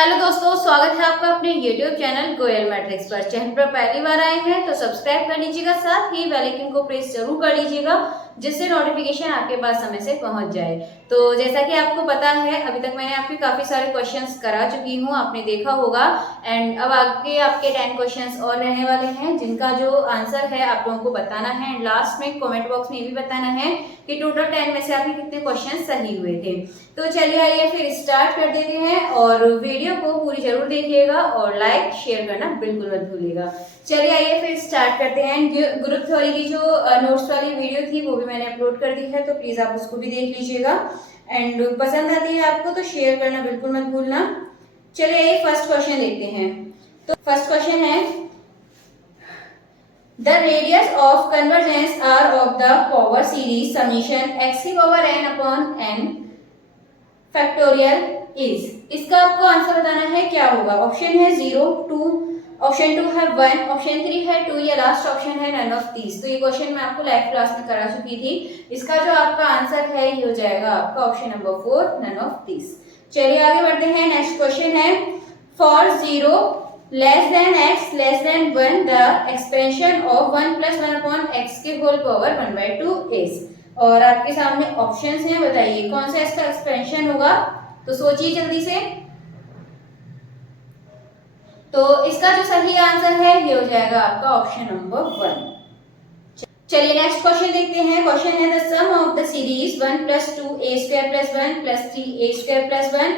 Hello दोस्तों, स्वागत है आपका अपने YouTube चैनल गोयल मैट्रिक्स पर। चैनल पर पहली बार आए हैं तो सब्सक्राइब कर लीजिएगा, साथ ही बेल आइकन को प्रेस जरूर कर लीजिएगा जिससे नोटिफिकेशन आपके पास समय से पहुंच जाए। तो जैसा कि आपको पता है, अभी तक मैंने आपके काफी सारे क्वेश्चंस करा चुकी हूं, आपने देखा होगा। एंड अब आगे आपके 10 क्वेश्चंस और रहने वाले हैं जिनका जो आंसर है आप लोगों को बताना है। एंड लास्ट में कमेंट बॉक्स में ये भी बताना है कि टोटल 10 में से आपके कितने क्वेश्चन सही हुए थे। तो चलिए आइए फिर स्टार्ट कर देते हैं और वीडियो को पूरी जरूर देखिएगा और लाइक शेयर करना बिल्कुल मत भूलिएगा। चलिए आइए फिर स्टार्ट करते हैं। ग्रुप थ्योरी की जो नोट्स वाली वीडियो थी वो भी मैंने अपलोड कर दी है, तो प्लीज आप उसको भी देख लीजिएगा। एंड पसंद आती है आपको तो शेयर करना बिल्कुल मत भूलना। चलिए फर्स्ट क्वेश्चन देखते हैं। तो फर्स्ट क्वेश्चन है, The radius of convergence are of the power series summation x की power n upon n factorial is. इसका आपको आंसर बताना है क्या होगा। ऑप्शन है 0, 2, ऑप्शन 2 है 1, ऑप्शन 3 है 2 या लास्ट ऑप्शन है नन ऑफ दीज। तो ये क्वेश्चन मैं आपको लाइव क्लास में करा चुकी थी। इसका जो आपका आंसर है ये हो जाएगा आपका option number 4, none of these. चलिए आगे बढ़ते हैं। नेक्स्ट क्वेश्चन है, for 0 less than x less than 1 the expansion of 1 plus 1 upon x के whole power 1/2 is। और आपके सामने ऑप्शंस हैं, बताइए कौन सा इसका एक्सपेंशन होगा। तो सोचिए जल्दी से। तो इसका जो सही आंसर है ये हो जाएगा आपका ऑप्शन नंबर 1। चलिए नेक्स्ट क्वेश्चन देखते हैं। क्वेश्चन है, the sum of the series 1 + 2a² + 1 + 3a² + 1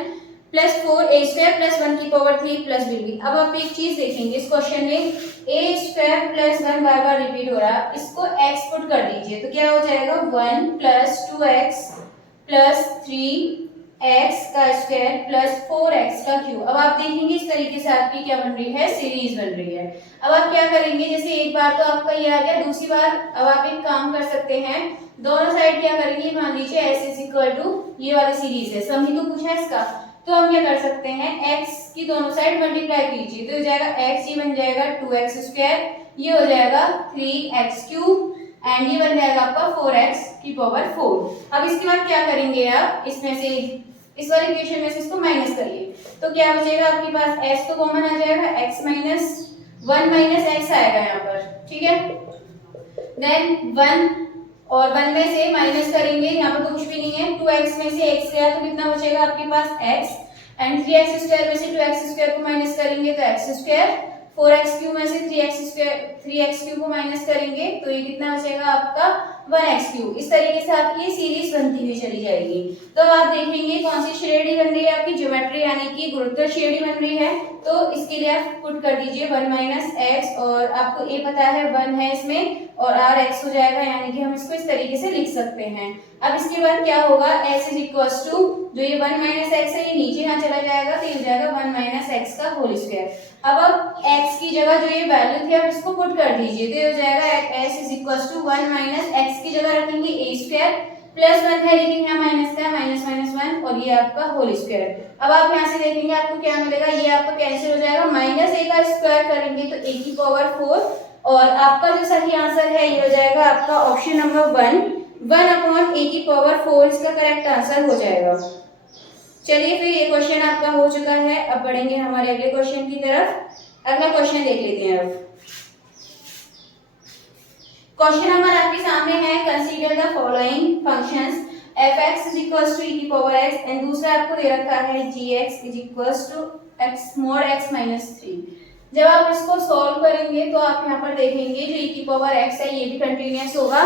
plus 4a² + 1 की पावर 3 प्लस b। अब आप एक चीज देखेंगे इस क्वेश्चन में, a² + 1 बार बार रिपीट हो रहा है, इसको x पुट कर दीजिए तो क्या हो जाएगा 1 + 2x + 3x² + 4x का क्यूब। अब आप देखेंगे इस तरीके से आपकी क्या बन रही है, सीरीज बन रही है। अब आप क्या करेंगे, जैसे एक बार तो आपका ये आ गया, दूसरी बार अब आप एक काम कर सकते हैं, दोनों साइड क्या करेंगे, मान लीजिए s = ये वाली सीरीज है, सम ही तो पूछा है इसका। तो हम क्या कर सकते हैं, x की दोनों साइड मल्टीप्लाई कीजिए तो हो जाएगा x, ये बन जाएगा 2x², ये हो जाएगा 3x³ एंड ये बन जाएगा आपका 4x की पावर 4। अब इसके बाद क्या करेंगे आप, इसमें से इस वाले इक्वेशन में से इसको माइनस करिए तो क्या बचेगा आपके पास, x तो कॉमन आ जाएगा, x - 1 - x आएगा यहाँ पर, ठीक है। देन 1 और 1 में से माइनस करेंगे, यहाँ पर तो कुछ भी नहीं है, 2x में से x गया तो कितना बचेगा आपके पास x, एंड 3x² में से 2x² को माइनस करेंगे तो x², 4x³ में से 3x³ को माइनस करेंगे तो ये कितना बचेगा आपका 1x³। इस तरीके से आपकी सीरीज बनती हुई चली जाएगी। तो आप देखेंगे कौन सी श्रेणी बन रही है आपकी, ज्योमेट्री यानी कि गुरुत्व श्रेणी बन रही है। तो इसके लिए आप पुट कर दीजिए 1 - x, और आपको a पता है 1 है इसमें, और r x हो जाएगा, यानी कि हम इसको इस तरीके से लिख सकते हैं। अब इसके बाद क्या होगा, s = जो ये 1 - x है ये नीचे यहाँ चला जाएगा तो ये हो जाएगा 1 - x का होल स्क्वायर। अब x की जगह जो ये वैल्यू थी आप इसको पुट कर दीजिए तो ये हो जाएगा s = 1 - x की जगह रखेंगे a² प्लस 1 है लेकिन यहाँ माइनस का -1 और ये आपका होल स्क्वायर। अब आप यहाँ से देखेंगे आपको क्या मिलेगा, ये आपका कैंसिल हो जाएगा, -a का स्क्वायर करेंगे तो a की पावर 4, और आपका जो सही आंसर है ये हो जाएगा आपका ऑप्शन नंबर 1/a की पावर 4 इसका करेक्ट आंसर हो जाएगा। चलिए फिर ये क्वेश्चन आपका हो चुका है। अब बढ़ेंगे हमारे अगले क्वेश्चन की तरफ। अगला क्वेश्चन देख लेते हैं। अब क्वेश्चन नंबर आपके सामने है, consider the following functions f(x) = e की पावर x, एंड दूसरा आपको दे रखा है g(x) = x mod x - 3। जब आप इसको सॉल्व करेंगे तो आप यहाँ पर देखेंगे जो e की पावर x है ये भी कंटिन्यूअस होगा,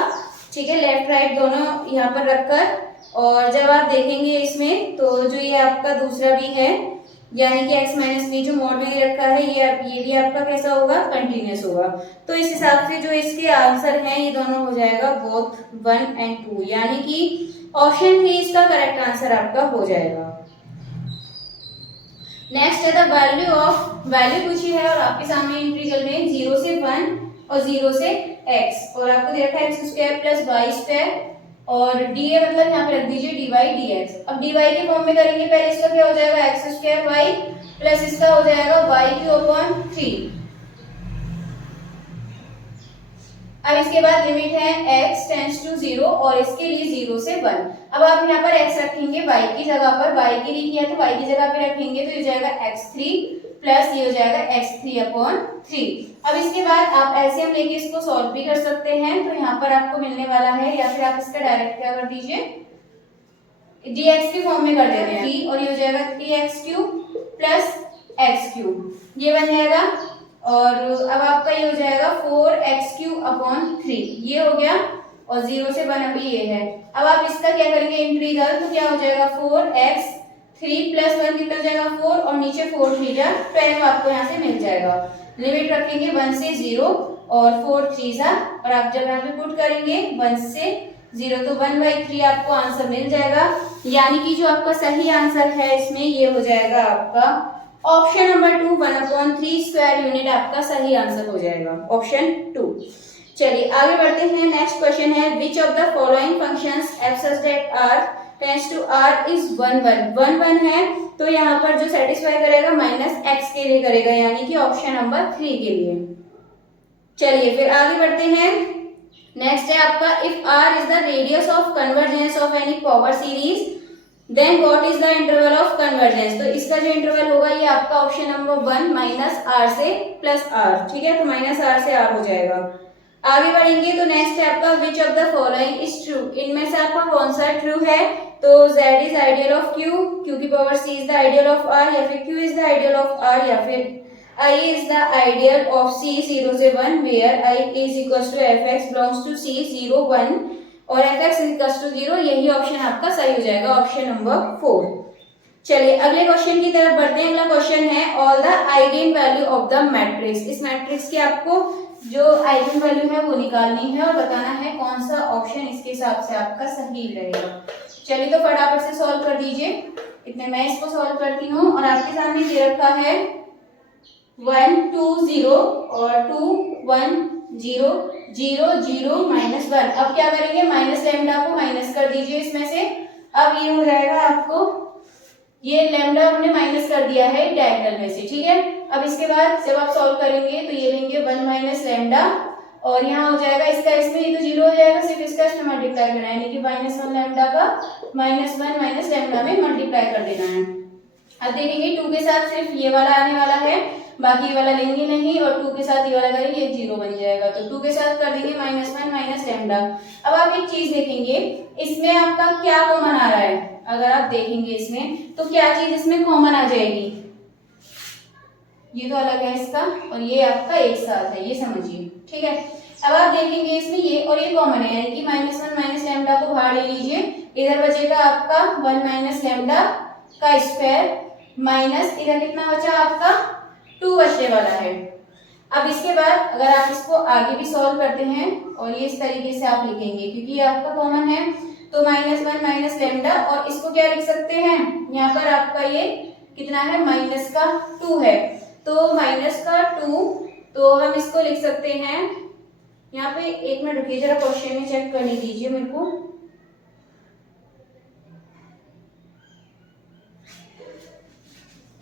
ठीक है, लेफ्ट राइट दोनों यहाँ पर रखकर। और जब आप देखेंगे इसमें तो जो ये आपका दूसरा भी है यानी कि x - 3 जो मोड में रखा है ये भी आपका कैसा होगा, कंटिन्यूअस होगा। तो इस हिसाब से जो इसके आंसर हैं ये दोनों हो जाएगा बोथ 1 और 2, यानी कि ऑप्शन 3 इसका करेक्ट आंसर आपका हो जाएगा। नेक्स्ट है द वैल्यू पूछी है और आपके सामने इंटीग्रल में 0 से 1 और 0 से x, और आपको दे रखा है x² + y² और dA मतलब यहाँ पे रख दीजिए dy dx। अब dy के फॉर्म में करेंगे, पहले इसका क्या हो जाएगा x² y प्लस इसका हो जाएगा y³ 3। अब इसके बाद लिमिट है x टेंड्स टू 0 और इसके लिए 0 से 1। अब आप यहाँ पर x रखेंगे y की जगह पर, y के लिए किया तो y की जगह पे रखेंगे तो ये हो जाएगा x3 प्लस ये हो जाएगा x3/3। अब इसके बाद आप एलसीएम लेके इसको सॉल्व भी कर सकते हैं, तो यहाँ पर आपको मिलने वाला है, या फिर आप इसका डायरेक्ट क्या कर दीजिए dx के फॉर्म में कर देते हैं 3 और ये हो जाएगा 3x³ प्लस x³, ये बन जाएगा। और अब आपका ये हो जाएगा 4x³/3, ये हो गया और 0 से 1 अभी ये है। अब आप इसका क्या करेंगे इंटीग्रल, तो क्या हो जाएगा 4x3 प्लस 1 कितना हो जाएगा 4 और नीचे 4 3 जा 12 आपको यहाँ से मिल जाएगा। लिमिट रखेंगे 1 से 0 और 4 3 जा, और आप जब यहाँ पे पुट करेंगे 1 से 0 तो 1/3 आपको आंसर मिल जाएगा। यानी कि जो आपका सही आंसर है इसमें ये हो जाएगा आपका ऑप्शन नंबर 2 1/3 स्क्वायर यूनिट आपका सही आंसर हो जाएगा, ऑप्शन 2। चलिए आगे बढ़ते हैं। नेक्स्ट क्वेश्चन है विच of the following functions f such that r tends to r is 1 1 है, तो यहाँ पर जो सेटिस्फाई करेगा -x के लिए करेगा, यानी कि ऑप्शन नंबर 3 के लिए। चलिए फिर आगे बढ़ते हैं। नेक्स्ट है आपका if r is the radius of convergence of any power series then what is the interval of convergence, तो इसका जो इंटरवल होगा ये आपका ऑप्शन नंबर 1 -r से +r, ठीक है, तो -r से r हो जाएगा। आगे बढ़ेंगे तो नेक्स्ट है आपका which of the following is true, इनमें से आपका कौन सा ट्रू है, तो z is ideal of q, q की power c is the ideal of r, या फिर q is the ideal of r, या फिर i is the ideal of c 0 से 1 where i is equals to fx belongs to c 0 1 और fx is equals to 0, यही option आपका सही हो जाएगा, ऑप्शन नंबर 4। चलिए अगले क्वेश्चन की तरफ बढ़ते हैं। अगला क्वेश्चन है all the eigen value of the matrix, इस मैट्रिक्स की आपको जो आइगन वैल्यू है वो निकालनी है और बताना है कौन सा ऑप्शन इसके हिसाब से आपका सही रहेगा। चलिए तो फटाफट से सॉल्व कर दीजिए, इतने मैं इसको सॉल्व करती हूँ। और आपके सामने दे रखा है 1 2 0 और 2 1 0 0 0 -1। अब क्या करेंगे माइनस लैम्डा को माइनस कर दीजिए इसमें से। अब ये हो जाएगा आपको, ये लैम्डा हमने माइनस कर दिया है डायगोनल में से, ठीक है। अब इसके बाद जब आप सॉल्व करेंगे तो ये लेंगे 1 माइनस लैम्डा और यहाँ हो जाएगा इसका इसमें, ये तो 0 हो जाएगा, सिर्फ इसका इसमें मल्टीप्लाई करना है, यानी कि -1 लैम्डा का -1 माइनस लैम्डा में मल्टीप्लाई कर देना है। अब देखेंगे 2 के साथ सिर्फ ये वाला आने वाला है, बाकी ये वाला लेंगे नहीं, और 2 के साथ ये वाला करेंगे, ये 0 बन जाएगा, तो 2 के साथ कर देंगे -1 माइनस लैम्डा। अब आप एक चीज देखेंगे इसमें आपका क्या कॉमन आ रहा है, अगर आप देखेंगे इसमें तो क्या चीज इसमें कॉमन आ जाएगी, ये तो अलग है इसका और ये आपका एक साथ है, ये समझिए, ठीक है। अब आप देखेंगे इसमें ये और ये कॉमन है, यानी कि -1 माइनस लैम्डा को बाहर ले लीजिए, इधर बचेगा आपका 1 माइनस लैम्डा का स्क्वायर माइनस इधर कितना बचा आपका 2 बचने वाला है। अब इसके बाद अगर आप इसको आगे भी सॉल्व करते हैं और ये इस तरीके से आप लिखेंगे क्योंकि ये आपका कॉमन है, तो -1 माइनस लैम्डा, और इसको क्या लिख सकते हैं, यहाँ पर आपका ये कितना है माइनस का 2 है, तो माइनस का 2, तो हम इसको लिख सकते हैं, यहाँ पे एक मिनट रुकिए जरा, क्वेश्चन में चेक करने दीजिए मेरे को।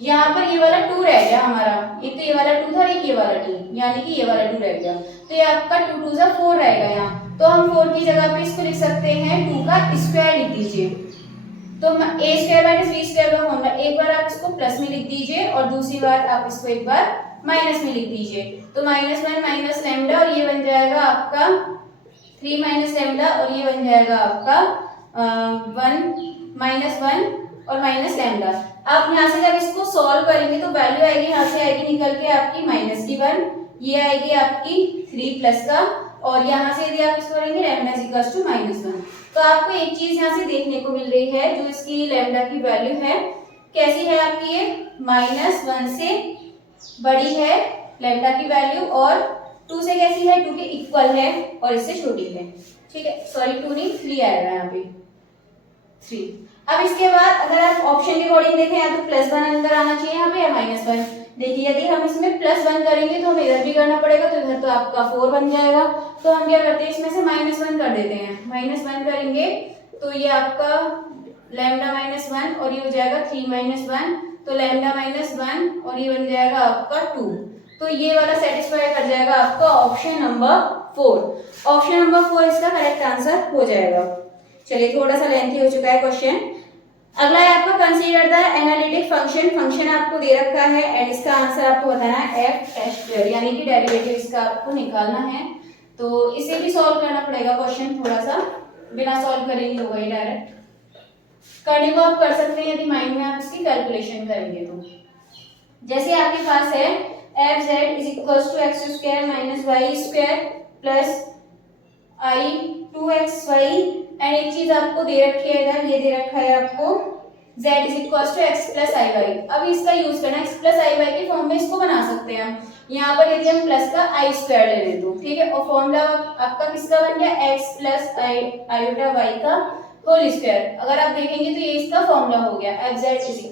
यहाँ पर ये वाला 2 रह गया हमारा, एक तो ये वाला 2 था, एक ये वाला 2, यानी कि ये वाला 2 रह गया, तो ये आपका 2 2 जा 4 रहेगा यहाँ, तो हम 4 की जगह पे इसको लिख सकते हैं 2 का स्क्वायर लिख दीजिए, तो a square minus b square का फॉर्मूला, एक बार आप इसको प्लस में लिख दीजिए और दूसरी बार आप इसको एक बार माइनस में लिख दीजिए, तो -1 माइनस लैम्डा और ये बन जाएगा आपका 3 माइनस लैम्डा और ये बन जाएगा आपका 1 और माइनस लैम्डा। आप यहाँ से जब इसको सॉल्व करेंगे तो वैल्यू आएगी, यहाँ से आएगी निकल के आपकी -1, ये आएगी आपकी 3 प्लस का, और यहाँ से यदि आप इसको करेंगे लैम्डा इक्वल्स टू -1, तो आपको एक चीज यहाँ से देखने को मिल रही है, जो इसकी लैम्डा की वैल्यू है कैसी है आपकी, ये -1 से बड़ी है लैम्डा की वैल्यू और 2 से कैसी है, 2 के इक्वल है और इससे छोटी है, ठीक है, सॉरी 2 नहीं 3 आएगा यहाँ पे 3। अब इसके बाद अगर आप ऑप्शन के अकॉर्डिंग देखें, या तो +1 अंदर आना चाहिए यहाँ पे या -1। देखिए यदि हम इसमें +1 करेंगे तो हमें इधर भी करना पड़ेगा, तो इधर तो आपका 4 बन जाएगा, तो हम क्या करते हैं इसमें से -1 कर देते हैं, -1 करेंगे तो ये आपका लैम्डा -1 और ये हो जाएगा 3 -1, तो लैम्डा -1 और ये बन जाएगा आपका 2, तो ये वाला सेटिस्फाई कर जाएगा आपका ऑप्शन नंबर 4। ऑप्शन नंबर 4 इसका करेक्ट आंसर हो जाएगा। चलिए थोड़ा सा लेंथी हो चुका है क्वेश्चन। अगला है आपका consider the analytic function. Function आपको दे रखा है एंड इसका आंसर आपको बताना है f(x²) यानी कि डेरिवेटिव इसका आपको निकालना है। तो इसे भी सॉल्व करना पड़ेगा क्वेश्चन, थोड़ा सा बिना सॉल्व करे नहीं होगा ये डायरेक्ट। करने को आप कर सकते हैं यदि माइंड में आप इसकी कैलकुलेशन करेंगे तो। जैसे आपके पास है f(z) = x² - y² plus i 2xy and एक चीज आपको दे रखी है इधर, ये दे रखा है आपको z = x + iy। अब इसका यूज करना x + iy के फॉर्म में इसको बना सकते हैं हम। यहाँ पर यदि हम प्लस का i² ले लें तो ठीक है, और फॉर्मूला आपका किसका बन गया x + i का होल स्क्वायर। अगर आप देखेंगे तो ये इसका फॉर्मूला हो गया fz =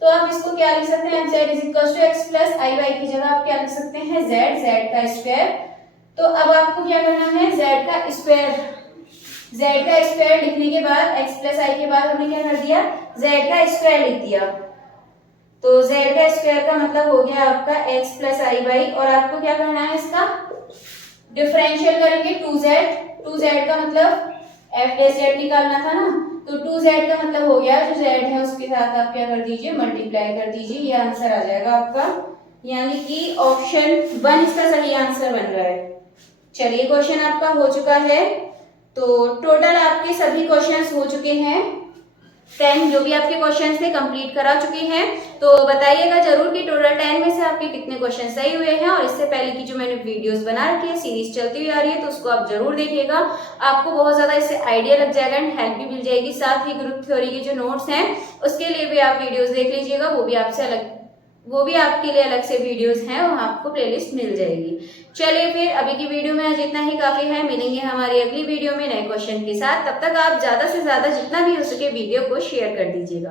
तो आप इसको क्या लिख सकते हैं fz = x + iy की जगह आप क्या लिख सकते हैं z का स्क्वायर। तो अब आपको क्या करना है z का स्क्वायर लिखने के बाद x + i के बाद हमने क्या कर दिया z का स्क्वायर लिख दिया। तो z का स्क्वायर का मतलब हो गया आपका x + iy और आपको क्या करना है इसका डिफरेंशियल करेंगे 2z का मतलब f' निकालना था ना, तो 2z का मतलब हो गया जो z है उसके साथ आप क्या कर दीजिए मल्टीप्लाई कर दीजिए, ये आंसर आ जाएगा आपका, यानी कि ऑप्शन 1 इसका सही आंसर बन रहा है। चलिए क्वेश्चन आपका हो चुका है। तो टोटल आपके सभी क्वेश्चंस हो चुके हैं 10 जो भी आपके क्वेश्चंस थे कंप्लीट करा चुके हैं। तो बताइएगा जरूर कि टोटल 10 में से आपके कितने क्वेश्चन सही हुए हैं। और इससे पहले की जो मैंने वीडियोस बना रखी है सीरीज चलती हुई आ रही है तो उसको आप जरूर देखिएगा, आपको बहुत ज्यादा इससे आइडिया लग जाएगा एंड हेल्प भी मिल जाएगी। साथ ही ग्रुप थ्योरी के जो नोट्स हैं उसके लिए भी आप वीडियोज देख लीजिएगा, वो भी आपके लिए अलग से वीडियोस हैं, वहाँ आपको प्लेलिस्ट मिल जाएगी। चलिए फिर अभी की वीडियो में आज इतना ही काफी है, मिलेंगे हमारी अगली वीडियो में नए क्वेश्चन के साथ। तब तक आप ज्यादा से ज्यादा जितना भी हो सके वीडियो को शेयर कर दीजिएगा।